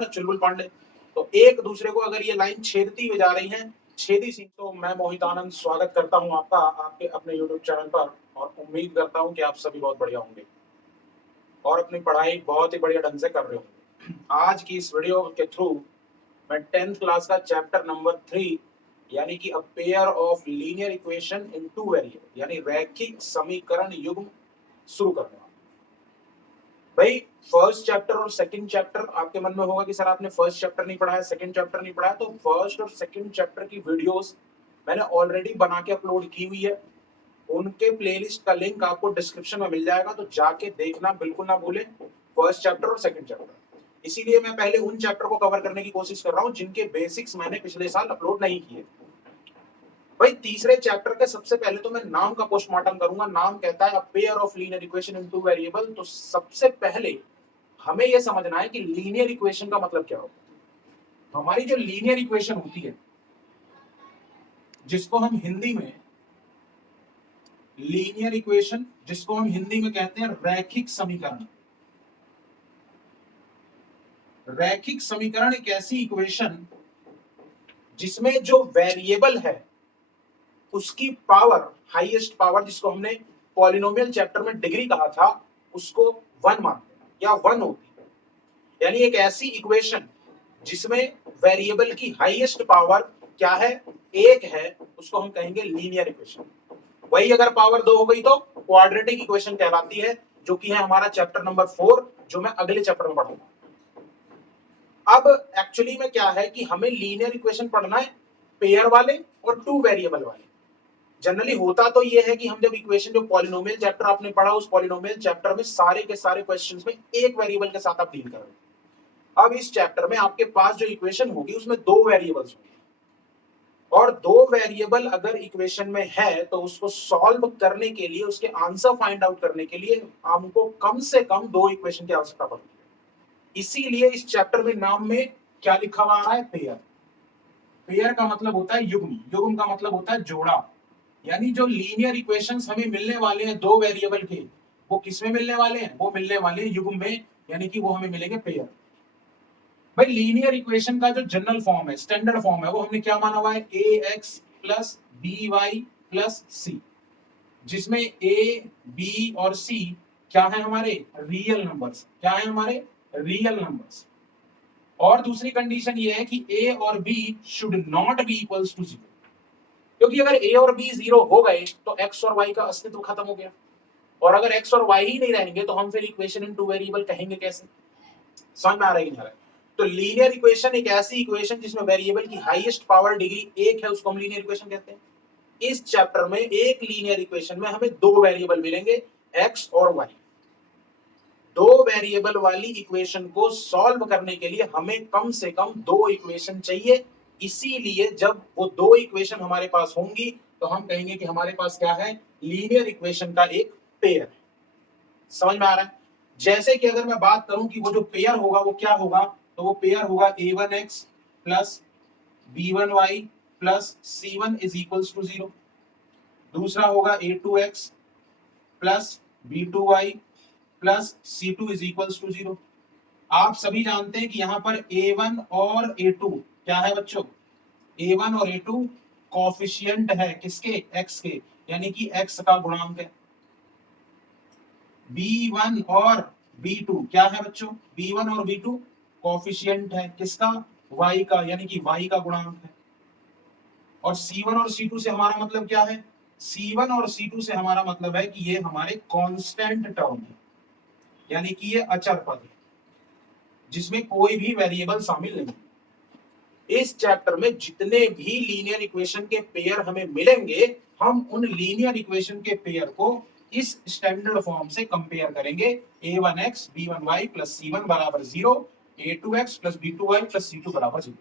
चुलबुल पांडे, तो एक दूसरे को अगर ये लाइन छेदती हुई जा रही है, छेदी सी, तो मैं मोहित आनंद स्वागत करता हूं आपका आपके अपने यूट्यूब चैनल पर और उम्मीद करता हूं कि आप सभी बहुत बढ़िया होंगे और अपनी पढ़ाई बहुत ही बढ़िया ढंग से कर रहे होंगे। आज की इस वीडियो के थ्रू मैं 10th क्लास का चैप्टर नंबर 3 यानी कि a pair of linear equation in two variable यानी रैखिक समीकरण युग्म शुरू करने वाला हूं। भाई फर्स्ट चैप्टर और सेकंड चैप्टर आपके मन में होगा कि सर आपने फर्स्ट चैप्टर नहीं पढ़ा है, सेकंड चैप्टर नहीं पढ़ा है, तो फर्स्ट और सेकंड चैप्टर की वीडियोस मैंने ऑलरेडी बना के अपलोड की हुई है। उनके प्लेलिस्ट का लिंक आपको डिस्क्रिप्शन में मिल जाएगा, तो जाके देखना बिल्कुल ना भूलें, फर्स्ट चैप्टर और सेकंड चैप्टर। इसीलिए मैं पहले उन चैप्टर को कवर करने की कोशिश कर रहा हूं जिनके बेसिक्स मैंने पिछले साल अपलोड नहीं किए। भाई तीसरे चैप्टर के सबसे पहले तो मैं नाम का पोस्टमार्टम करूंगा। नाम कहता है a pair of linear equation in two variable. तो सबसे पहले हमें यह समझना है कि लीनियर इक्वेशन का मतलब क्या होता है। हमारी जो लीनियर इक्वेशन होती है, जिसको हम हिंदी में लीनियर इक्वेशन, जिसको हम हिंदी में कहते हैं रैखिक समीकरण। रैखिक समीकरण एक ऐसी इक्वेशन जिसमें जो वेरिएबल है उसकी पावर, हाईएस्ट पावर, जिसको हमने पॉलिनोमियल चैप्टर में डिग्री कहा था, उसको 1 मानते हैं या 1 होती है। यानी एक ऐसी इक्वेशन जिसमें वेरिएबल की हाईएस्ट पावर क्या है, 1 है, उसको हम कहेंगे लीनियर इक्वेशन। वही अगर पावर 2 हो गई तो क्वाड्रेटिक इक्वेशन कहलाती है, जो कि है हमारा चैप्टर नंबर 4, जो मैं अगले चैप्टर में पढ़ूंगा। अब एक्चुअली में क्या है कि हमें लीनियर इक्वेशन पढ़ना है पेयर वाले और टू वेरिएबल वाले। जनरली होता तो ये है कि हम जब इक्वेशन, जो पॉलिनोमियल चैप्टर आपने पढ़ा, उस पॉलिनोमियल चैप्टर में सारे के सारे क्वेश्चंस में एक वेरिएबल के साथ आप डील कर रहे हो। अब इस चैप्टर में आपके पास जो इक्वेशन होगी उसमें 2 वेरिएबल्स होंगे, और 2 वेरिएबल अगर इक्वेशन में है तो उसको सॉल्व करने के लिए, उसके आंसर फाइंड आउट करने के लिए हमको कम से कम 2 इक्वेशन की आवश्यकता पड़ती है। इसीलिए इस चैप्टर में नाम में क्या लिखा हुआ है, पेयर। पेयर का मतलब होता है युग्म, युग्म का मतलब होता है जोड़ा। यानी जो लीनियर इक्वेशंस हमें मिलने वाले हैं 2 वेरिएबल के, वो किस में मिलने वाले हैं, वो मिलने वाले हैं युग्म में, यानी कि वो हमें मिलेंगे पेयर। भाई लीनियर इक्वेशन का जो जनरल फॉर्म है, स्टैंडर्ड फॉर्म है, वो हमने क्या माना हुआ है, ax plus by plus c, जिसमें a, b और c क्या है, हमारे रियल नंबर्स। क्या है, हमारे रियल नंबर्स। और दूसरी कंडीशन ये है कि a और b should not be equals to 0, क्योंकि अगर a और b 0 हो गए तो x और y का अस्तित्व खत्म हो गया, और अगर x और y ही नहीं रहेंगे तो हम फिर इक्वेशन इन टू वेरिएबल कहेंगे कैसे। समझ में आ रहा है कि नहीं आ रहा है? तो लीनियर इक्वेशन एक ऐसी इक्वेशन जिसमें वेरिएबल की हाईएस्ट पावर डिग्री 1 है, उसको हम लीनियर इक्वेशन कहते हैं। इस चैप्टर में एक लीनियर इक्वेशन में हमें 2 वेरिएबल मिलेंगे, x और y। 2 वेरिएबल वाली इक्वेशन को सॉल्व करने के लिए हमें कम से कम 2 इक्वेशन चाहिए। इसीलिए जब वो 2 इक्वेशन हमारे पास होंगी तो हम कहेंगे कि हमारे पास क्या है, लीनियर इक्वेशन का एक पेयर है। समझ में आ रहा है? जैसे कि अगर मैं बात करूं कि वो जो पेयर होगा वो क्या होगा, तो वो पेयर होगा a1x plus b1y plus c1 is equals to 0। दूसरा होगा a2x plus b2y plus c2 is equals to 0। आप सभी जानते हैं कि यहां पर a1 और a2 क्या है बच्चों, a1 और a2 कोफिशिएंट है किसके, x के, यानी कि x का गुणांक है। b1 और b2 क्या है बच्चों, b1 और b2 कोफिशिएंट है किसका, y का, यानी कि y का गुणांक है। और c1 और c2 से हमारा मतलब क्या है, c1 और c2 से हमारा मतलब है कि ये हमारे कांस्टेंट टर्म है, यानी कि ये अचर पद है जिसमें कोई भी वेरिएबल शामिल नहीं। इस चैप्टर में जितने भी लीनियर इक्वेशन के पेयर हमें मिलेंगे, हम उन लीनियर इक्वेशन के पेयर को इस स्टैंडर्ड फॉर्म से कंपेयर करेंगे। a1x b1y प्लस c1 बराबर 0, a2x plus b2y plus c2 बराबर 0।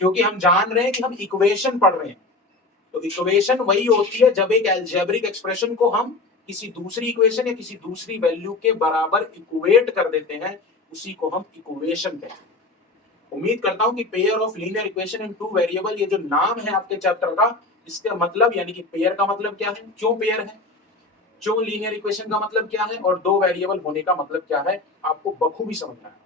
क्योंकि हम जान रहे हैं कि हम इक्वेशन पढ़ रहे हैं, तो इक्वेशन वही होती है जब एक अलजेब्रिक एक्सप्रेशन को हम किसी दूसरी इक्वेशन या किसी दूसरी वैल्यू के बराबर इक्वेट कर देते हैं, उसी को हम इक्वेशन कहते हैं। उम्मीद करता हूं कि pair of linear equation in two variable, ये जो नाम है आपके चैप्टर का, इसका मतलब यानी कि पेयर का मतलब क्या है, क्यों पेयर है, क्यों लीनियर इक्वेशन का मतलब क्या है, और 2 वेरिएबल होने का मतलब क्या है, आपको बखूबी समझ में आया।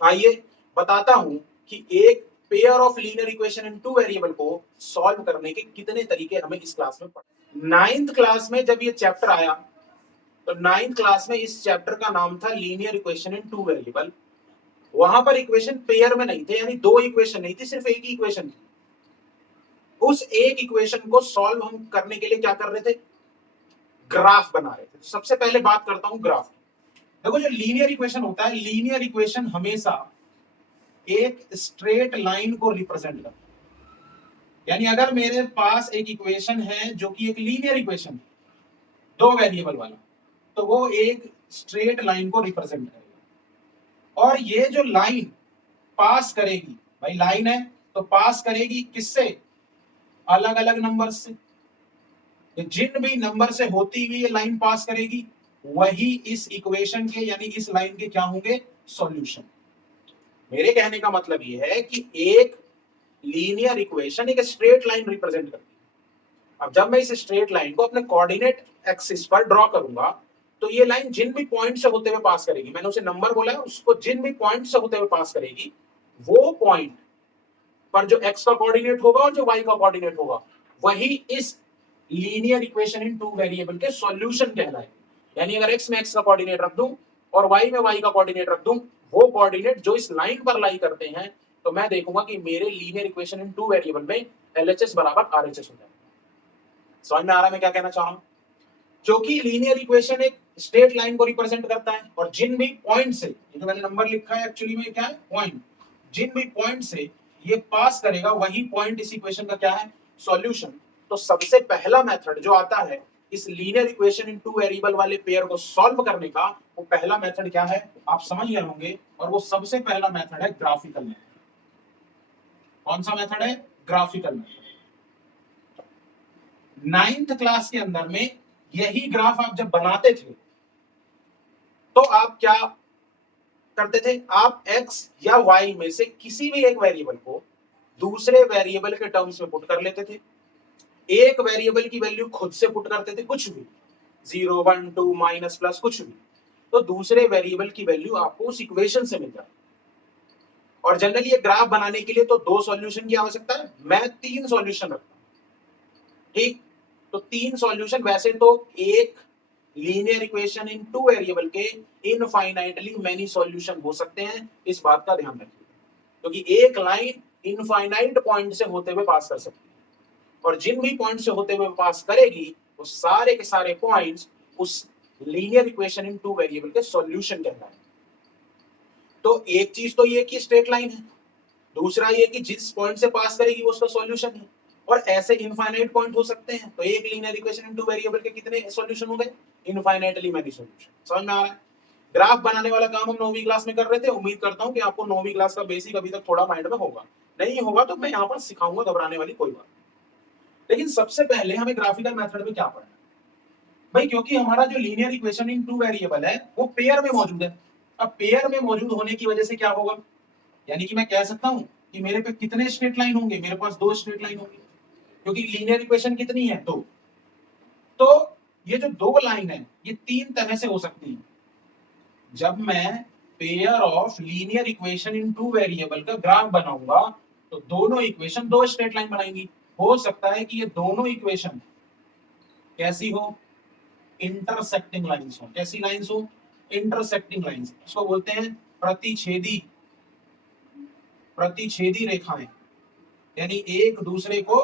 आइए बताता हूं कि एक pair of linear equation in two variable को सॉल्व करने के कितने तरीके हमें इस क्लास में पढ़े। नाइन्थ क्लास में जब ये चैप्टर आया तो नाइन्थ क्लास में इस चैप्टर का नाम था linear equation in two variable. वहां पर इक्वेशन पेयर में नहीं थे, यानी दो इक्वेशन नहीं थी, सिर्फ एक ही इक्वेशन थी। उस एक इक्वेशन को सॉल्व हम करने के लिए क्या कर रहे थे, ग्राफ बना रहे थे। सबसे पहले बात करता हूं ग्राफ। देखो जो लीनियर इक्वेशन होता है, लीनियर इक्वेशन हमेशा एक स्ट्रेट लाइन को रिप्रेजेंट करता है। यानी अगर मेरे पास एक इक्वेशन है जो कि एक लीनियर इक्वेशन है, दो वेरिएबल वाला, तो वो एक स्ट्रेट लाइन को रिप्रेजेंट करेगा। और ये जो लाइन पास करेगी, भाई लाइन है तो पास करेगी किससे, अलग अलग नंबर से। जिन भी नंबर से होती हुई ये लाइन पास करेगी वही इस इक्वेशन के यानी इस लाइन के क्या होंगे, सॉल्यूशन। मेरे कहने का मतलब ये है कि एक लीनियर इक्वेशन एक स्ट्रेट लाइन रिप्रेजेंट करती है। अब जब मैं इस स्ट्रेट लाइन को अपने कोऑर्डिनेट एक्सिस पर ड्रॉ करूंगा तो ये लाइन जिन भी पॉइंट से होते हुए पास करेगी, मैंने उसे नंबर बोला है, उसको जिन भी पॉइंट से होते हुए पास करेगी वो पॉइंट पर जो x का कोऑर्डिनेट होगा और जो y का कोऑर्डिनेट होगा वही इस linear equation in two variable के सॉल्यूशन कहलाएगा। यानी अगर x में x का कोऑर्डिनेट रख दूं और y में y का कोऑर्डिनेट रख दूं, वो कोऑर्डिनेट जो इस लाइन पर लाई करते हैं, तो मैं देखूंगा कि मेरे linear equation in two variable में LHS बराबर RHS हो जाएगा। समझ में आ रहा है मैं क्या कहना चाह रहा हूं? क्योंकि लीनियर इक्वेशन एक स्ट्रेट लाइन को रिप्रेजेंट करता है और जिन भी पॉइंट से, ये जो मैंने नंबर लिखा है एक्चुअली में क्या है, पॉइंट, जिन भी पॉइंट से ये पास करेगा वही पॉइंट इस इक्वेशन का क्या है, सॉल्यूशन। तो सबसे पहला मेथड जो आता है इस linear equation in two variable वाले पेयर को सॉल्व करने का, वो पहला मेथड क्या है आप समझ गए होंगे, और वो सबसे पहला मेथड है ग्राफिकल मेथड। कौन सा मेथड है, ग्राफिकल मेथड। नाइन्थ क्लास के अंदर में यही ग्राफ आप जब बनाते थे तो आप क्या करते थे, आप x या y में से किसी भी एक वेरिएबल को दूसरे वेरिएबल के टर्म्स में पुट कर लेते थे। एक वेरिएबल की वैल्यू खुद से पुट करते थे, कुछ भी 0 1 2 माइनस प्लस कुछ भी, तो दूसरे वेरिएबल की वैल्यू आपको उस इक्वेशन से मिल जाती। और जनरली ये ग्राफ बनाने के लिए तो दो सॉल्यूशन की आवश्यकता है, मैं तीन सॉल्यूशन रखता हूं, ठीक। तो तीन सॉल्यूशन, वैसे तो एक linear equation in two variable के इनफाइनाइटली मेनी सॉल्यूशन हो सकते हैं, इस बात का ध्यान रखिए, क्योंकि एक लाइन इनफाइनाइट पॉइंट से होते हुए पास कर सकती है और जिन भी पॉइंट से होते हुए पास करेगी वो सारे के सारे पॉइंट्स उस linear equation in two variable के सॉल्यूशन कहलाएंगे। तो एक चीज तो ये कि स्ट्रेट लाइन है, दूसरा ये कि जिस पॉइंट से पास करेगी वो उसका सॉल्यूशन है, और ऐसे इनफाइनाइट पॉइंट हो सकते हैं। तो एक linear equation in two variable के कितने सॉल्यूशन हो गए, इनफाइनाइटली मेनी सॉल्यूशन। समझ में आ रहा है? ग्राफ बनाने वाला काम हम 9वीं क्लास में कर रहे थे, उम्मीद करता हूं कि आपको 9वीं क्लास का बेसिक अभी तक थोड़ा माइंड में होगा, नहीं होगा तो मैं यहाँ पर सिखाऊंगा, घबराने वाली कोई बात नहीं। लेकिन सबसे पहले हमें ग्राफिकल मेथड में क्या पढ़ना है भाई, क्योंकि हमारा जो linear equation in two variable है वो पेयर में मौजूद है। अब पेयर में मौजूद होने की वजह से क्या होगा, यानी कि मैं कह सकता हूं कि मेरे पे कितने स्ट्रेट लाइन होंगे, मेरे पास दो स्ट्रेट लाइन होंगी, क्योंकि लीनियर इक्वेशन कितनी है, दो। तो ये जो दो लाइन है ये तीन तरह से हो सकती है। जब मैं pair of linear equation in two variable का ग्राफ बनाऊंगा तो दोनों इक्वेशन दो स्ट्रेट लाइन बनाएंगी। हो सकता है कि ये दोनों इक्वेशन कैसी हो, इंटरसेक्टिंग लाइंस हो। कैसी लाइंस हो, इंटरसेक्टिंग लाइंस, इसको बोलते हैं प्रतिच्छेदी, प्रतिच्छेदी रेखाएं, यानी एक दूसरे को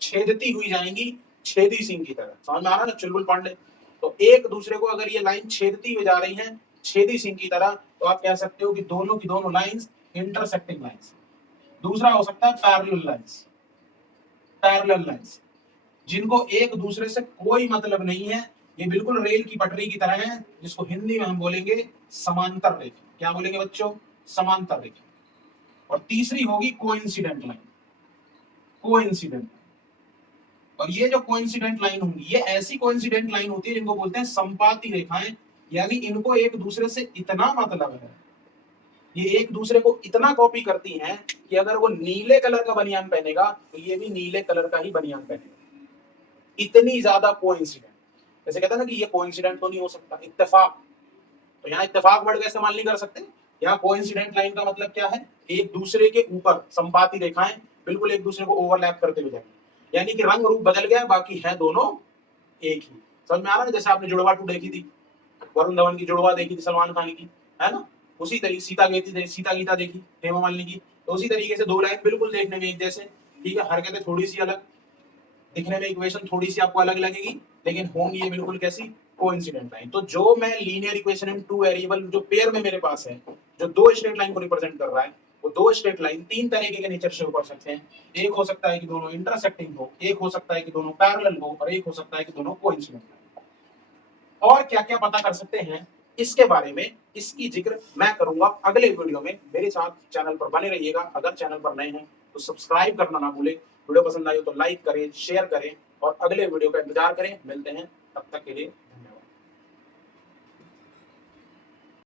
छेदती हुई जाएंगी, छेदी सिंह की तरह। समझ में आ रहा है ना, चुलबुल पांडे। तो एक दूसरे को अगर ये लाइन छेदती हुई जा रही है छेदी सिंह की तरह, तो आप कह सकते हो कि दोनों की दोनों लाइंस इंटरसेक्टिंग लाइंस। दूसरा हो सकता है पैरेलल लाइंस, पैरेलल लाइंस जिनको एक दूसरे से कोई मतलब नहीं है, ये बिल्कुल रेल की पटरी की तरह है, जिसको हिंदी में हम बोलेंगे समांतर रेखा। क्या बोलेंगे बच्चों, समांतर रेखा। और तीसरी होगी कोइंसिडेंट लाइन, कोइंसिडेंट। और ये जो कोइंसिडेंट लाइन होंगी ये ऐसी कोइंसिडेंट लाइन होती है जिनको बोलते हैं संपाती रेखाएं, यानी इनको एक दूसरे से इतना मतलब है, ये एक दूसरे को इतना कॉपी करती हैं कि अगर वो नीले कलर का बनियान पहनेगा तो ये भी नीले कलर का ही बनियान पहनेगा। इतनी ज्यादा कोइंसिडेंट, जैसे कहता है ना कि ये कोइंसिडेंट तो नहीं हो सकता, इत्तेफाक। तो यहाँ इत्तेफाक वर्ड का इस्तेमाल नहीं कर सकते, यहाँ कोइंसिडेंट लाइन का मतलब क्या है, एक दूसरे के ऊपर संपाती रेखाएं बिल्कुल एक दूसरे को ओवरलैप करते हुए जाएंगी, यानी कि रंग रूप बदल गया, बाकी है दोनों एक ही। समझ में आ रहा है? जैसे आपने जुड़वा टू देखी थी, वरुण धवन की जुड़वा देखी थी सलमान खान की, है ना, उसी तरीके सीता गीता देखी हेमा मालिनी की, तो उसी तरीके से दो लाइन बिल्कुल देखने में एक जैसे, ठीक है, हरकतें थोड़ी सी अलग, दिखने में इक्वेशन थोड़ी सी आपको अलग लगेगी, लेकिन होंगी ये बिल्कुल कैसी, कोइंसिडेंट लाइन। तो जो मैं linear equation in two variable जो पेयर में मेरे पास है, जो दो स्ट्रेट लाइन को रिप्रेजेंट कर रहा है, वो दो स्ट्रेट लाइन तीन तरीके के नेचर से कर सकते हैं। एक हो सकता है कि दोनों इंटरसेक्टिंग हो, एक हो सकता है कि दोनों पैरेलल हो, और एक हो सकता है कि दोनों कोइंसिडेंट हो। और क्या क्या पता कर सकते हैं इसके बारे में, इसकी जिक्र मैं करूंगा अगले वीडियो में। मेरे साथ चैनल पर बने रहिएगा। अगर चैनल पर नए हैं तो सब्सक्राइब करना ना भूलें, वीडियो पसंद आई हो तो लाइक करें, शेयर करें, और अगले वीडियो का इंतजार करें। मिलते हैं, तब तक के लिए